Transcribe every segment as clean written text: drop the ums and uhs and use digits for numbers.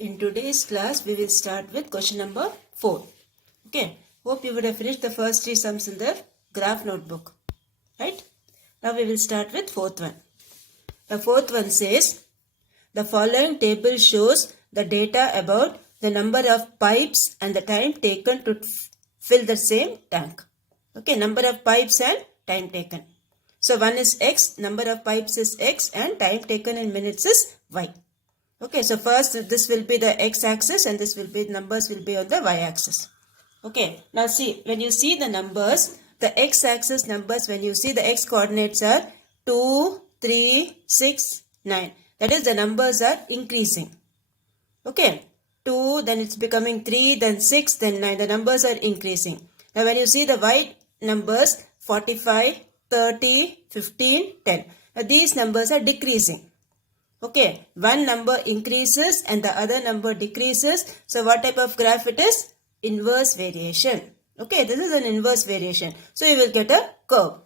In today's class, we will start with question number 4. Okay, hope you would have finished the first 3 sums in the graph notebook. Right? Now we will start with fourth one. The fourth one says, the following table shows the data about the number of pipes and the time taken to fill the same tank. Okay, number of pipes and time taken. So one is X, number of pipes is X and time taken in minutes is Y. Okay, so first this will be the x-axis and this will be numbers will be on the y-axis. Okay, now see, when you see the numbers, the x-axis numbers, when you see the x coordinates are 2, 3, 6, 9. That is the numbers are increasing. Okay, 2, then it's becoming 3, then 6, then 9. The numbers are increasing. Now when you see the y numbers, 45, 30, 15, 10. Now these numbers are decreasing. Okay, one number increases and the other number decreases. So what type of graph it is? Inverse variation. Okay, this is an inverse variation. So you will get a curve.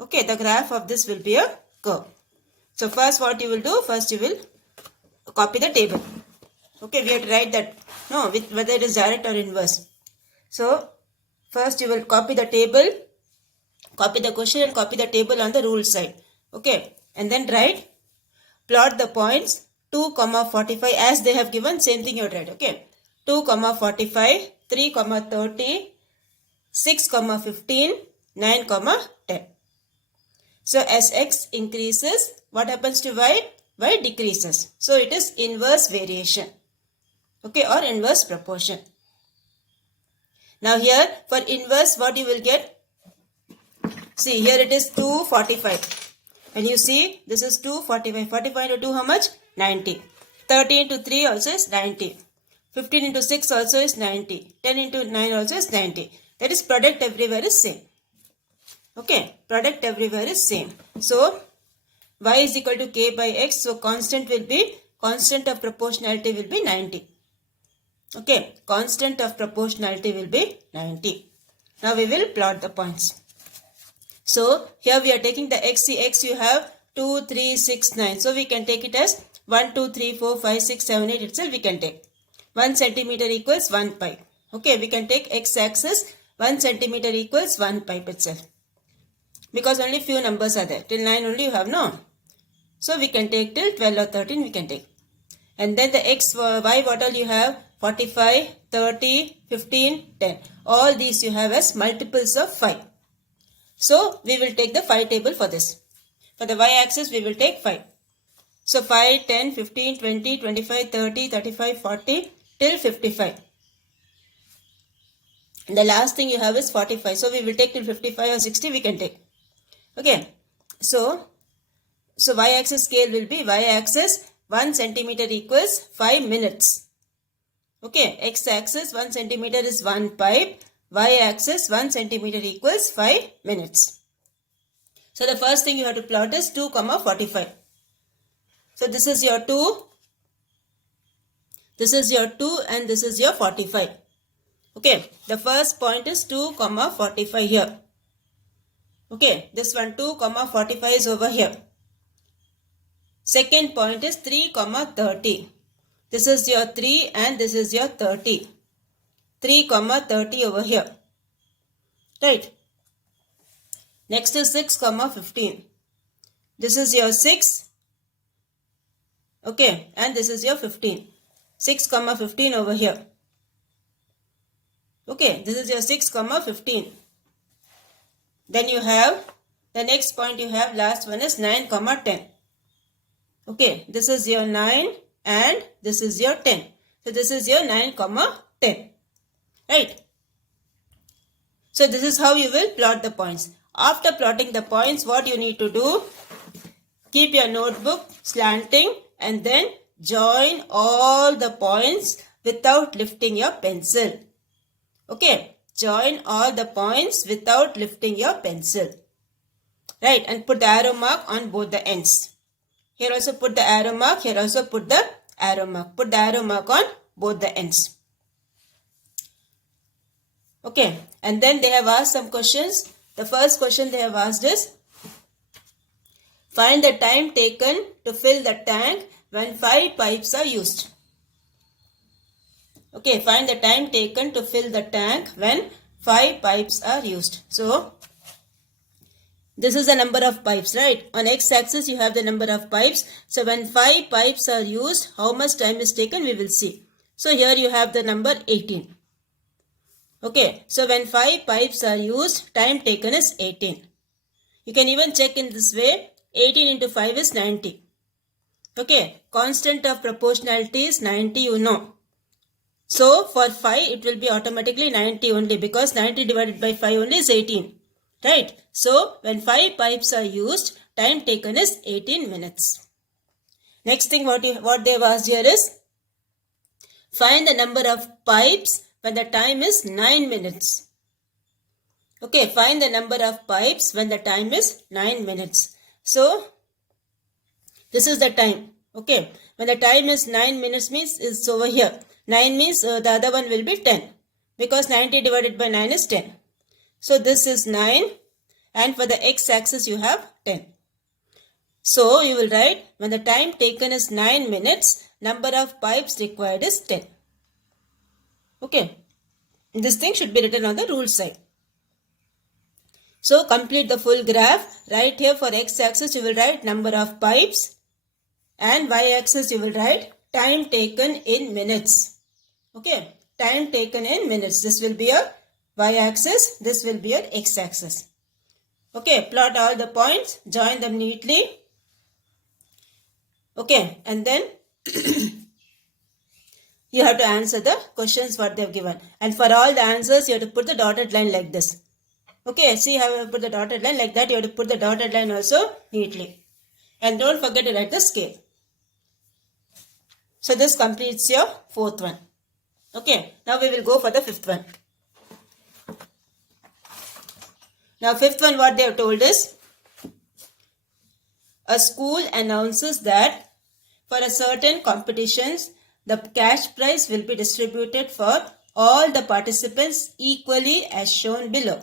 Okay, the graph of this will be a curve. So first what you will do? First you will copy the table. Okay, we have to write that. No, with whether it is direct or inverse. So first you will copy the table, copy the question and copy the table on the rule side. Okay, and then write. Plot the points 2, 45 as they have given, same thing you would write. Okay, 2, 45, 3, 30, 6, 15, 9, 10. So as x increases, what happens to y? Y decreases. So it is inverse variation. Okay, or inverse proportion. Now here for inverse, what you will get? See, here it is 245. And you see, this is 245. 45 into 2, how much? 90. 30 into 3 also is 90. 15 into 6 also is 90. 10 into 9 also is 90. That is product everywhere is same. Okay, product everywhere is same. So, y is equal to k by x. So, constant of proportionality will be 90. Okay, constant of proportionality will be 90. Now, we will plot the points. So, here we are taking the x. See, x you have 2, 3, 6, 9. So, we can take it as 1, 2, 3, 4, 5, 6, 7, 8 itself we can take. 1 centimeter equals 1 pipe. Okay, we can take x-axis. 1 centimeter equals 1 pipe itself. Because only few numbers are there. Till 9 only you have no. So, we can take till 12 or 13 we can take. And then the x, y, what all you have? 45, 30, 15, 10. All these you have as multiples of 5. So, we will take the 5 table for this. For the y-axis, we will take 5. So, 5, 10, 15, 20, 25, 30, 35, 40 till 55. And the last thing you have is 45. So, we will take till 55 or 60 we can take. Okay. So y-axis scale will be y-axis 1 centimeter equals 5 minutes. Okay. X-axis 1 centimeter is 1 pipe. Y-axis 1 centimeter equals 5 minutes. So the first thing you have to plot is 2, 45. So this is your 2. This is your 2 and this is your 45. Okay. The first point is 2, 45 here. Okay. This one 2, 45 is over here. Second point is 3, 30. This is your 3 and this is your 30. 3, 30 over here. Right. Next is 6, 15. This is your 6. Okay. And this is your 15. 6, 15 over here. Okay. This is your 6, 15. Then you have, the next point you have, last one is 9, 10. Okay. This is your 9 and this is your 10. So this is your 9, 10. Right. So this is how you will plot the points. After plotting the points, what you need to do? Keep your notebook slanting and then join all the points without lifting your pencil. Okay. Join all the points without lifting your pencil. Right. And put the arrow mark on both the ends. Here also put the arrow mark. Here also put the arrow mark. Put the arrow mark on both the ends. Okay, and then they have asked some questions. The first question they have asked is, find the time taken to fill the tank when 5 pipes are used. Okay, find the time taken to fill the tank when 5 pipes are used. So, this is the number of pipes, right? On x-axis, you have the number of pipes. So, when 5 pipes are used, how much time is taken, we will see. So, here you have the number 18. Okay, so when 5 pipes are used, time taken is 18. You can even check in this way. 18 into 5 is 90. Okay, constant of proportionality is 90, you know. So, for 5, it will be automatically 90 only because 90 divided by 5 only is 18. Right? So, when 5 pipes are used, time taken is 18 minutes. Next thing what they have asked here is, find the number of pipes when the time is 9 minutes. Okay, find the number of pipes when the time is 9 minutes. So, this is the time. Okay, when the time is 9 minutes means it's over here. 9 means the other one will be 10 because 90 divided by 9 is 10. So, this is 9 and for the x-axis you have 10. So, you will write when the time taken is 9 minutes, number of pipes required is 10. Okay, this thing should be written on the rule side. So, complete the full graph. Right here for x-axis you will write number of pipes and y-axis you will write time taken in minutes. Okay, time taken in minutes. This will be your y-axis, this will be your x-axis. Okay, plot all the points, join them neatly. Okay, and then you have to answer the questions what they have given. And for all the answers, you have to put the dotted line like this. Okay, see how I put the dotted line like that. You have to put the dotted line also neatly. And don't forget to write the scale. So this completes your fourth one. Okay, now we will go for the fifth one. Now fifth one what they have told is, a school announces that for a certain competitions, the cash prize will be distributed for all the participants equally as shown below.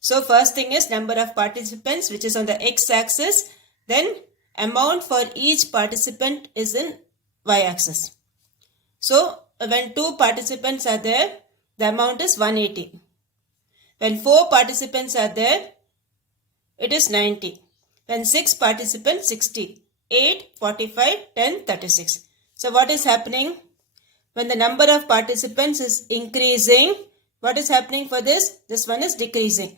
So first thing is number of participants which is on the x-axis. Then amount for each participant is in y-axis. So when 2 participants are there, the amount is 180. When 4 participants are there, it is 90. When 6 participants, 60. 8, 45, 10, 36. So what is happening? When the number of participants is increasing, what is happening for this? This one is decreasing.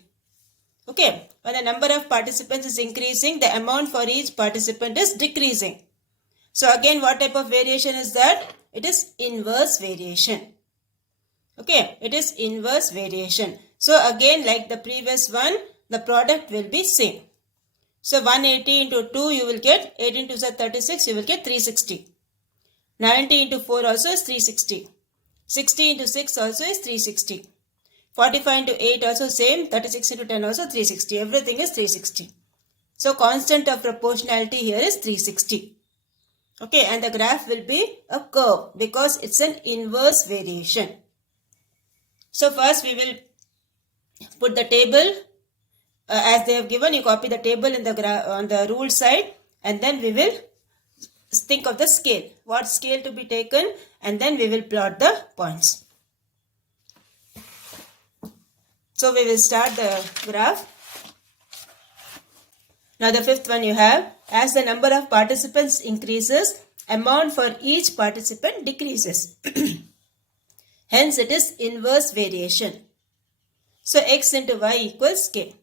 Okay, when the number of participants is increasing, the amount for each participant is decreasing. So again, what type of variation is that? It is inverse variation. Okay, it is inverse variation. So again, like the previous one, the product will be same. So 180 into 2 you will get 18 to 36, you will get 360. 90 into 4 also is 360. 60 into 6 also is 360. 45 into 8 also same. 36 into 10 also 360. Everything is 360. So constant of proportionality here is 360. Okay, and the graph will be a curve because it's an inverse variation. So first we will put the table as they have given. You copy the table in the on the rule side, and then we will think of the scale. What scale to be taken, and then we will plot the points. So we will start the graph. Now the fifth one you have, as the number of participants increases, amount for each participant decreases. Hence it is inverse variation. So x into y equals k.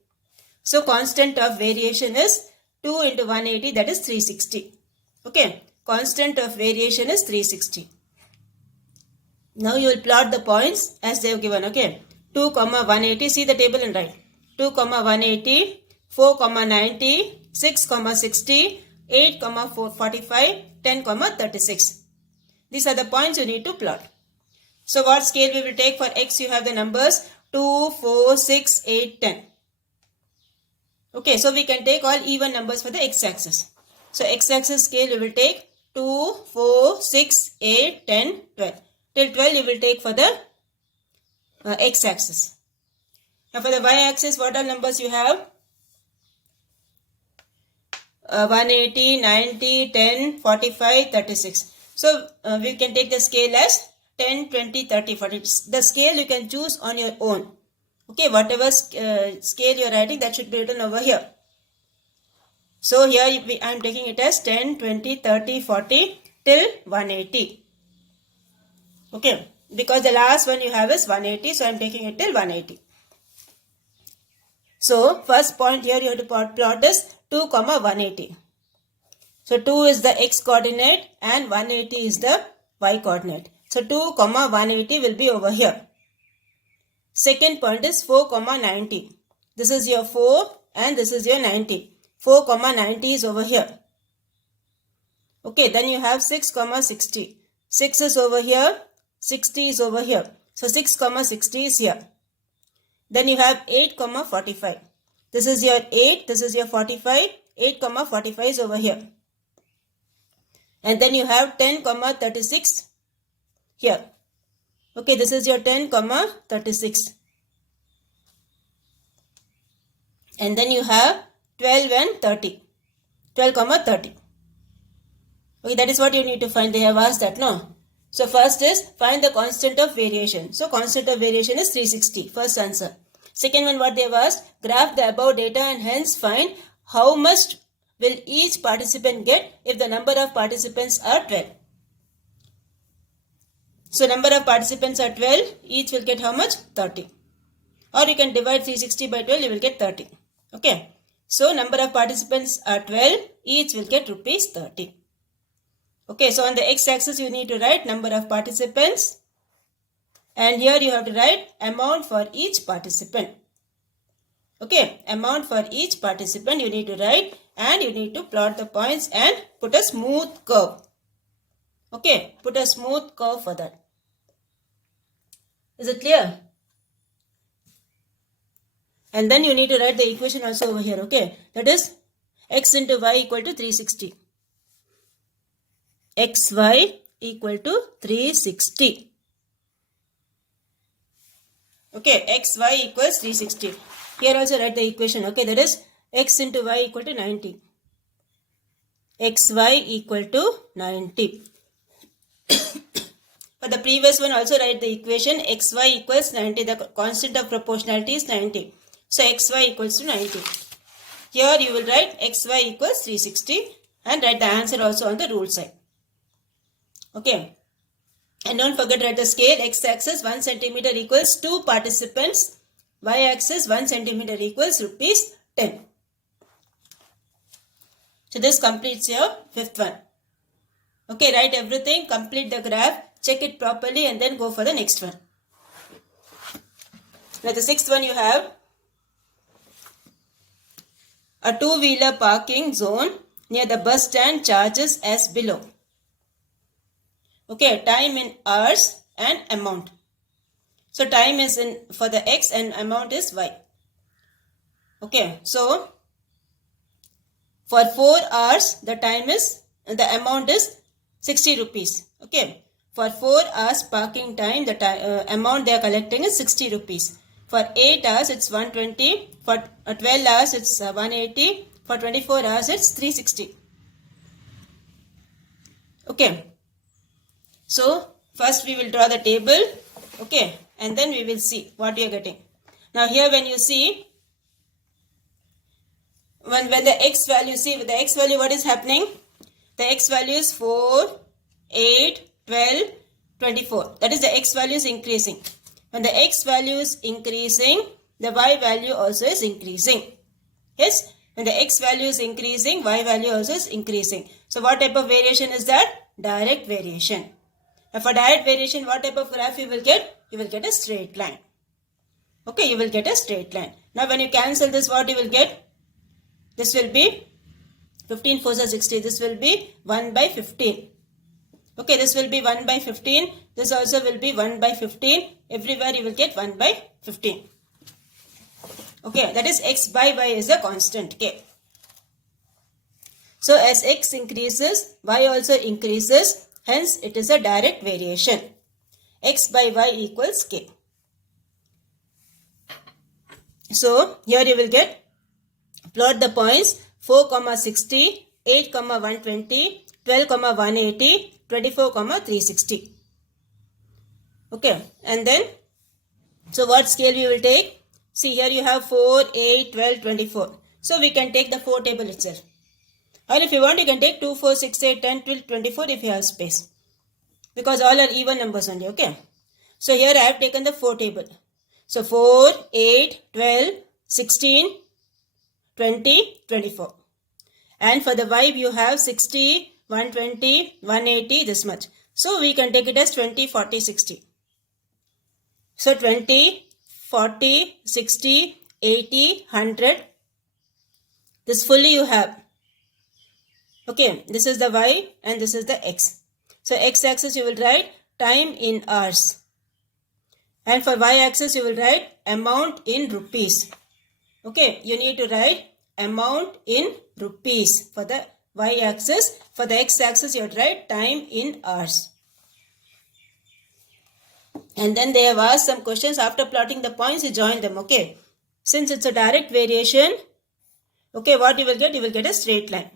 So constant of variation is 2 into 180, that is 360. Okay, constant of variation is 360. Now you will plot the points as they have given. Okay, 2, 180, see the table and write. 2, 180, 4, 90, 6, 60, 8, 45, 10, 36. These are the points you need to plot. So what scale we will take for x? You have the numbers 2, 4, 6, 8, 10. Okay, so we can take all even numbers for the x-axis. So x-axis scale we will take 2, 4, 6, 8, 10, 12. Till 12 you will take for the x-axis. Now for the y-axis, what are numbers you have? 180, 90, 10, 45, 36. So we can take the scale as 10, 20, 30, 40. The scale you can choose on your own. Okay, whatever scale you are writing, that should be written over here. So here I am taking it as 10, 20, 30, 40 till 180. Okay, because the last one you have is 180, so I am taking it till 180. So first point here you have to plot is 2, 180. So 2 is the x coordinate and 180 is the y coordinate. So 2, 180 will be over here. Second point is 4, 90. This is your 4 and this is your 90. 4, 90 is over here. Okay, then you have 6, 60. 6 is over here, 60 is over here. So 6, 60 is here. Then you have 8, 45. This is your 8, this is your 45. 8, 45 is over here. And then you have 10, 36 here. Okay, this is your 10, 36. And then you have 12 and 30. 12, 30. Okay, that is what you need to find. They have asked that, no? So first is find the constant of variation. So constant of variation is 360. First answer. Second one, what they have asked, graph the above data and hence find how much will each participant get if the number of participants are 12. So number of participants are 12, each will get how much? 30. Or you can divide 360 by 12, you will get 30. Okay. So number of participants are 12, each will get rupees 30. Okay, so on the x-axis you need to write number of participants. And here you have to write amount for each participant. Okay, amount for each participant you need to write and you need to plot the points and put a smooth curve. Okay, put a smooth curve for that. Is it clear? And then you need to write the equation also over here. Okay, that is x into y equal to 360. xy equal to 360. Okay, xy equals 360. Here also write the equation. Okay, that is x into y equal to 90. xy equal to 90. For the previous one also write the equation xy equals 90. The constant of proportionality is 90. So xy equals to 90. Here you will write xy equals 360 and write the answer also on the rule side. Okay. And don't forget to write the scale. X-axis 1 centimeter equals 2 participants. Y-axis 1 centimeter equals rupees 10. So this completes your fifth one. Okay, write everything, complete the graph, check it properly and then go for the next one. Now the sixth one you have a two-wheeler parking zone near the bus stand charges as below. Okay, time in hours and amount. So time is in for the x and amount is y. Okay, so for 4 hours the amount is 60 rupees. Okay, for 4 hours parking time the amount they are collecting is 60 rupees. For 8 hours it's 120. For 12 hours it's 180. For 24 hours it's 360. Okay. So first we will draw the table. Okay. And then we will see what you are getting. Now here when you see, when the x value, see with the x value what is happening? The x value is 4, 8, 12, 24. That is the x value is increasing. When the x value is increasing, the y value also is increasing. Yes? When the x value is increasing, y value also is increasing. So what type of variation is that? Direct variation. Now for direct variation, what type of graph you will get? You will get a straight line. Okay, you will get a straight line. Now when you cancel this, what you will get? This will be 15 4 are 60. This will be 1 by 15. Okay, this will be 1 by 15. This also will be 1 by 15. Everywhere you will get 1 by 15. Okay, that is x by y is a constant. Okay. So as x increases, y also increases. Hence, it is a direct variation. X by y equals k. So, here you will get, plot the points 4, 60, 8, 120, 12, 180, 24, 360. Okay, and then, so what scale we will take? See, here you have 4, 8, 12, 24. So we can take the 4 table itself. Or if you want, you can take 2, 4, 6, 8, 10, 12, 24 if you have space. Because all are even numbers only, okay? So here I have taken the 4 table. So 4, 8, 12, 16, 20, 24. And for the y you have 60, 120, 180, this much. So we can take it as 20, 40, 60. So 20, 40, 60, 80, 100. This fully you have. Okay, this is the y and this is the x. So x-axis you will write time in hours. And for y-axis you will write amount in rupees. Okay, you need to write amount in rupees for the y-axis. For the x-axis you will write time in hours. And then they have asked some questions. After plotting the points, you join them. Okay, since it's a direct variation, okay, what you will get? You will get a straight line.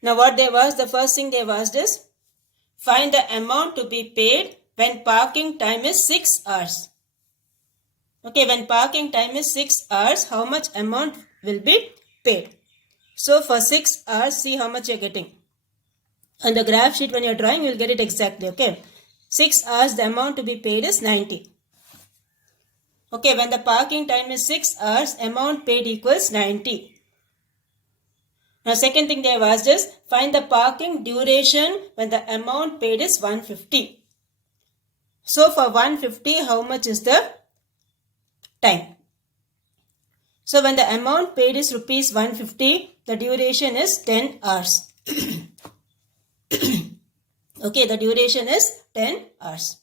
Now what they have asked, the first thing they have asked is, find the amount to be paid when parking time is 6 hours. Okay, when parking time is 6 hours, how much amount will be paid? So for 6 hours, see how much you are getting. On the graph sheet when you are drawing, you will get it exactly. Okay, 6 hours, the amount to be paid is 90. Okay, when the parking time is 6 hours, amount paid equals 90. Now second thing they have asked is, find the parking duration when the amount paid is 150. So for 150, how much is the time? So when the amount paid is rupees 150, the duration is 10 hours. Okay, the duration is 10 hours.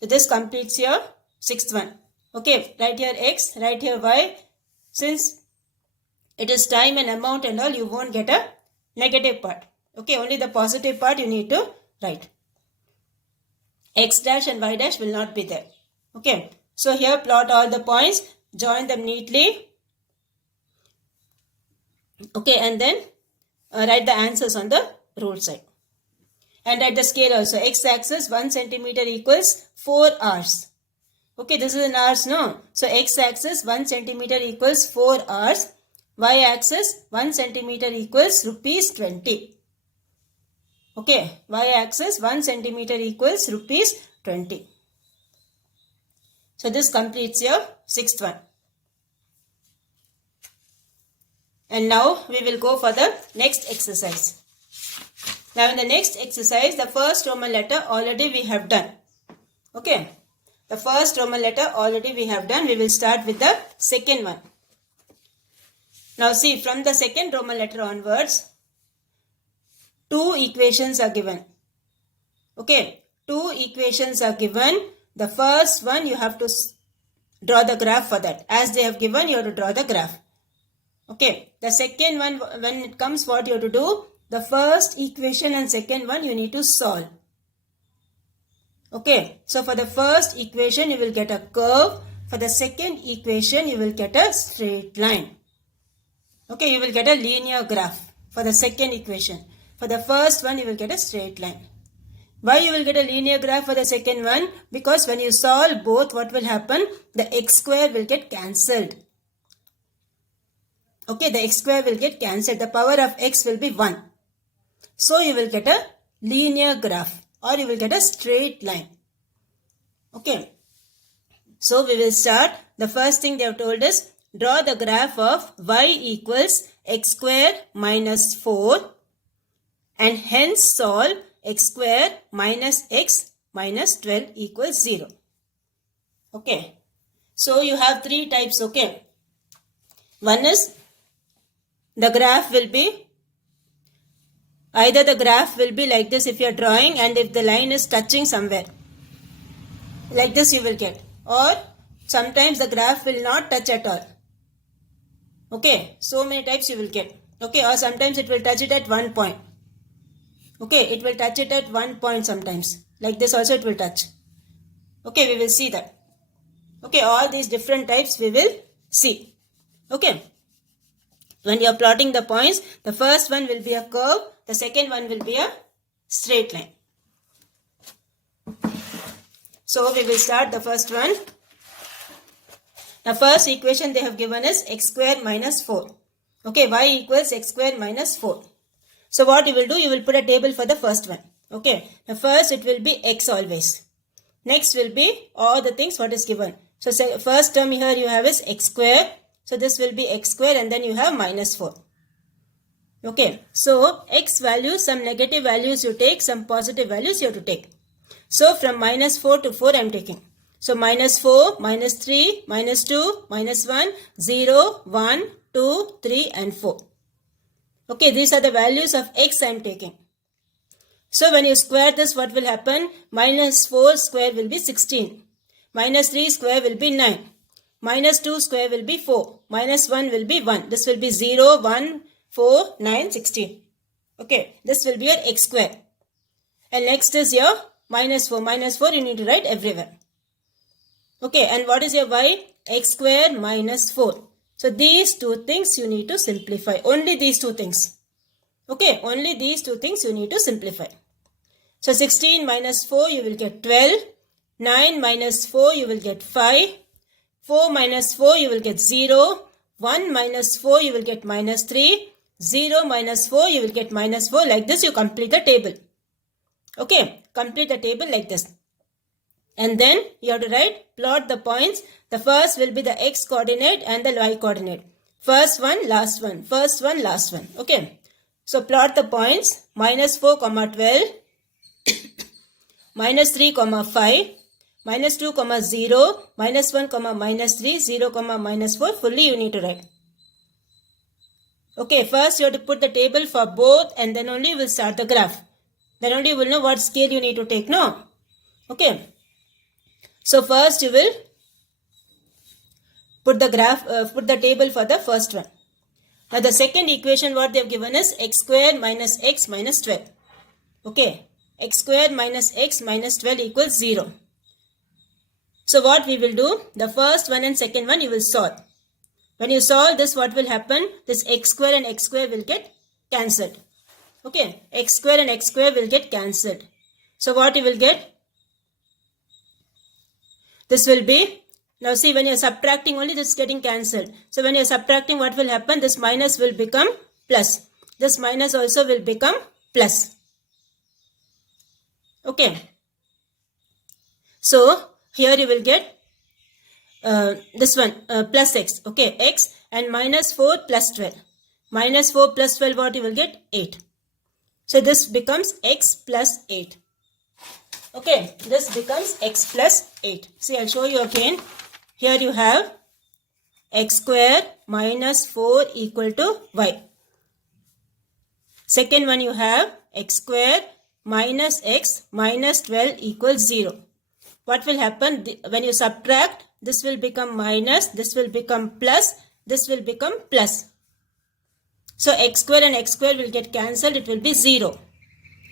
So this completes your sixth one. Okay, write here x, write here y. Since it is time and amount and all, you won't get a negative part. Okay, only the positive part you need to write. X dash and y dash will not be there. Okay, so here plot all the points, join them neatly. Okay, and then write the answers on the rule side. And write the scale also. X axis 1 centimeter equals 4 hours. Okay, this is in hours, no? So x axis 1 centimeter equals 4 hours. Y axis 1 centimeter equals rupees 20. Okay, y axis 1 centimeter equals rupees 20. So this completes your sixth one. And now we will go for the next exercise. Now in the next exercise, the first Roman letter already we have done. Okay, the first Roman letter already we have done. We will start with the second one. Now see, from the second Roman letter onwards, 2 equations are given. Okay, 2 equations are given. The first one you have to draw the graph for that. As they have given, you have to draw the graph. Okay, the second one, when it comes, what you have to do? The first equation and second one you need to solve. Okay, so for the first equation you will get a curve. For the second equation you will get a straight line. Okay, you will get a linear graph for the second equation. For the first one, you will get a straight line. Why you will get a linear graph for the second one? Because when you solve both, what will happen? The x square will get cancelled. Okay, the x square will get cancelled. The power of x will be 1. So you will get a linear graph or you will get a straight line. Okay, so we will start. The first thing they have told us, draw the graph of y equals x square minus 4 and hence solve x square minus x minus 12 equals 0. Okay, so you have 3 types. Okay, one is the graph will be, either the graph will be like this if you are drawing and if the line is touching somewhere, like this you will get, or sometimes the graph will not touch at all. Okay, so many types you will get. Okay, or sometimes it will touch it at one point. Okay, it will touch it at one point sometimes. Like this also it will touch. Okay, we will see that. Okay, all these different types we will see. Okay, when you are plotting the points, the first one will be a curve, the second one will be a straight line. So we will start the first one. The first equation they have given is x square minus 4. Okay, y equals x square minus 4. So what you will do, you will put a table for the first one. Okay, the first it will be x always. Next will be all the things what is given. So say first term here you have is x square. So this will be x square and then you have minus 4. Okay, so x values, some negative values you take, some positive values you have to take. So from minus 4 to 4 I am taking. So minus 4, minus 3, minus 2, minus 1, 0, 1, 2, 3 and 4. Okay, these are the values of x I am taking. So when you square this, what will happen? Minus 4 square will be 16. Minus 3 square will be 9. Minus 2 square will be 4. Minus 1 will be 1. This will be 0, 1, 4, 9, 16. Okay, this will be your x square. And next is your minus 4. Minus 4 you need to write everywhere. Okay, and what is your y? X square minus 4. So these two things you need to simplify. Only these two things. Okay, only these two things you need to simplify. So 16 minus 4 you will get 12. 9 minus 4 you will get 5. 4 minus 4 you will get 0. 1 minus 4 you will get minus 3. 0 minus 4 you will get minus 4. Like this you complete the table. Okay, complete the table like this. And then you have to write, plot the points. The first will be the x coordinate and the y coordinate. First one, last one. First one, last one. Okay. So plot the points. Minus 4, 12. Minus 3, 5. Minus 2, 0. Minus 1, minus 3. 0, minus 4. Fully you need to write. Okay. First you have to put the table for both and then only you will start the graph. Then only you will know what scale you need to take. No? Okay. So first you will put the graph, put the table for the first one. Now the second equation what they have given is x square minus x minus 12. Okay, x square minus x minus 12 equals 0. So what we will do, the first one and second one you will solve. When you solve this, what will happen? This x square and x square will get cancelled. Okay, x square and x square will get cancelled. So what you will get? This will be, now see when you are subtracting only this is getting cancelled. So when you are subtracting what will happen? This minus will become plus. This minus also will become plus. Okay. So here you will get this one plus x. Okay, x and minus 4 plus 12. Minus 4 plus 12 what you will get? 8. So this becomes x plus 8. Okay, this becomes x plus 8. See, I'll show you again. Here you have x square minus 4 equal to y. Second one you have x square minus x minus 12 equals 0. What will happen? When you subtract, this will become minus, this will become plus, this will become plus. So x square and x square will get cancelled. It will be 0.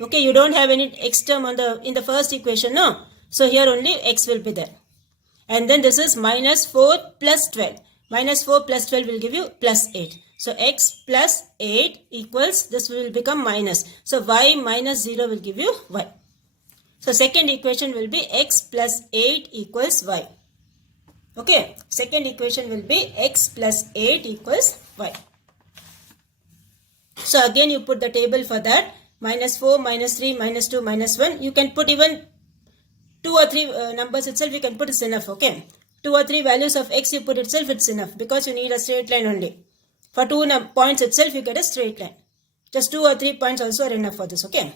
Okay, you don't have any x term in the first equation, no? So here only x will be there. And then this is minus 4 plus 12. Minus 4 plus 12 will give you plus 8. So x plus 8 equals, this will become minus. So y minus 0 will give you y. So second equation will be x plus 8 equals y. Okay, second equation will be x plus 8 equals y. So again you put the table for that. Minus 4, minus 3, minus 2, minus 1. You can put even 2 or 3 numbers itself. You can put it's enough. Okay. 2 or 3 values of x you put itself. It's enough. Because you need a straight line only. For 2 points itself you get a straight line. Just 2 or 3 points also are enough for this. Okay.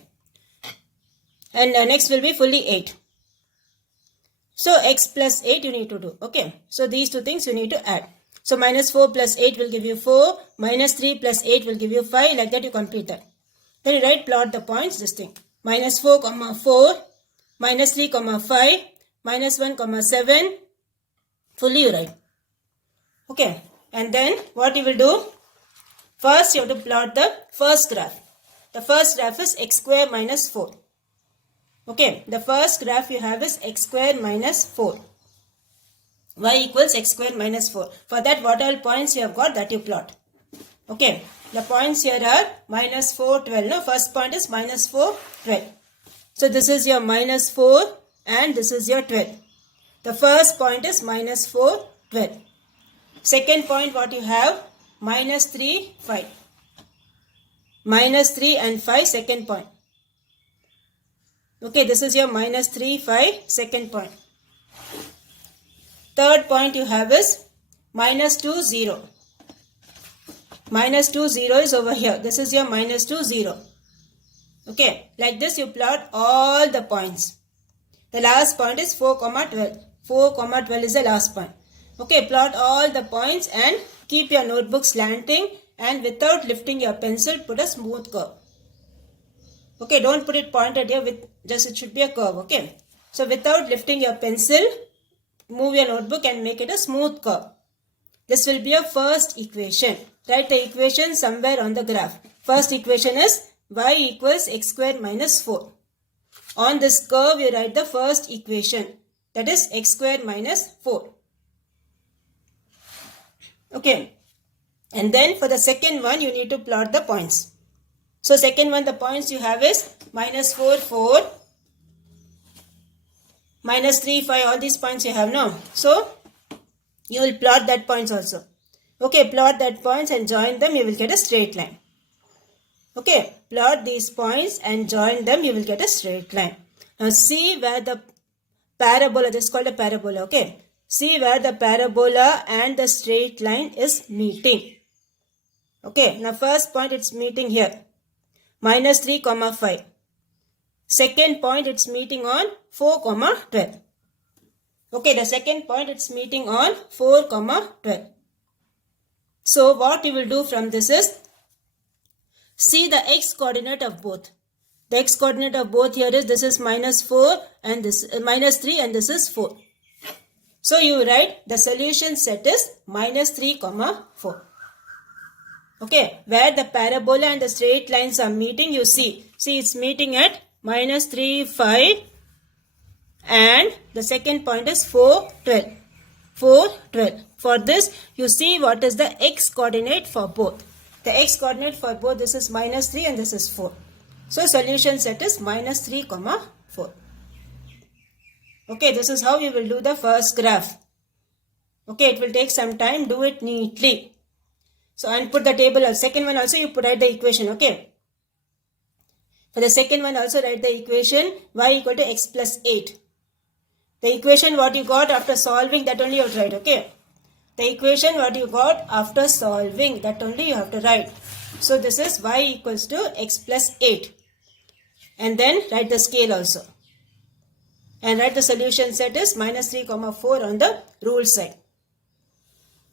And next will be fully 8. So x plus 8 you need to do. Okay. So these two things you need to add. So minus 4 plus 8 will give you 4. Minus 3 plus 8 will give you 5. Like that you complete that. Then you write plot the points, this thing. Minus 4, 4, minus 3, 5, minus 1, 7. Fully you write. Okay. And then what you will do? First you have to plot the first graph. The first graph is x square minus 4. Okay. The first graph you have is x square minus 4. Y equals x square minus 4. For that what all points you have got, that you plot. Okay, the points here are minus 4, 12. No, first point is minus 4, 12. So this is your minus 4 and this is your 12. The first point is minus 4, 12. Second point what you have? Minus 3, 5. Minus 3 and 5, second point. Okay, this is your minus 3, 5, second point. Third point you have is minus 2, 0. Minus 2, 0 is over here. This is your minus 2, 0. Okay, like this you plot all the points. The last point is 4, 12. 4, 12 is the last point. Okay, plot all the points and keep your notebook slanting, and without lifting your pencil, put a smooth curve. Okay, don't put it pointed here, with just it should be a curve. Okay, so without lifting your pencil, move your notebook and make it a smooth curve. This will be your first equation. Write the equation somewhere on the graph. First equation is y equals x square minus 4. On this curve, you write the first equation, that is x square minus 4. Okay, and then for the second one, you need to plot the points. So second one, the points you have is minus 4, 4, minus 3, 5, all these points you have now. So you will plot that points also. Okay, plot that points and join them, you will get a straight line. Okay, plot these points and join them, you will get a straight line. Now see where the parabola, this is called a parabola, okay. See where the parabola and the straight line is meeting. Okay, now first point it's meeting here. Minus 3, 5. Second point it's meeting on 4, 12. Okay, the second point it's meeting on 4, 12. So what you will do from this is, see the x coordinate of both. The x coordinate of both here is, this is minus 4 and this minus 3 and this is 4. So you write the solution set is minus 3, 4. Okay, where the parabola and the straight lines are meeting, you see. See, it's meeting at minus 3, 5 and the second point is 4, 12. 4, 12. For this, you see what is the x coordinate for both. The x coordinate for both, this is minus 3 and this is 4. So solution set is minus 3, 4. Okay, this is how you will do the first graph. Okay, it will take some time. Do it neatly. So, and put the table. Second one also you put write the equation. Okay. For the second one also write the equation y equal to x plus 8. The equation what you got after solving, that only you have to write. Okay. The equation what you got after solving, that only you have to write. So this is y equals to x plus 8. And then write the scale also. And write the solution set is minus 3, 4 on the rule side.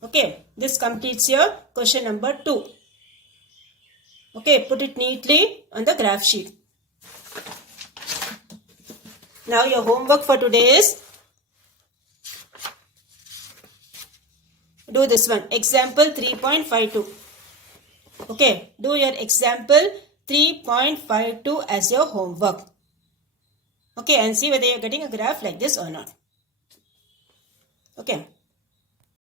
Okay, this completes your question number 2. Okay, put it neatly on the graph sheet. Now your homework for today is, do this one, example 3.52. Okay, do your example 3.52 as your homework. Okay, and see whether you are getting a graph like this or not. Okay.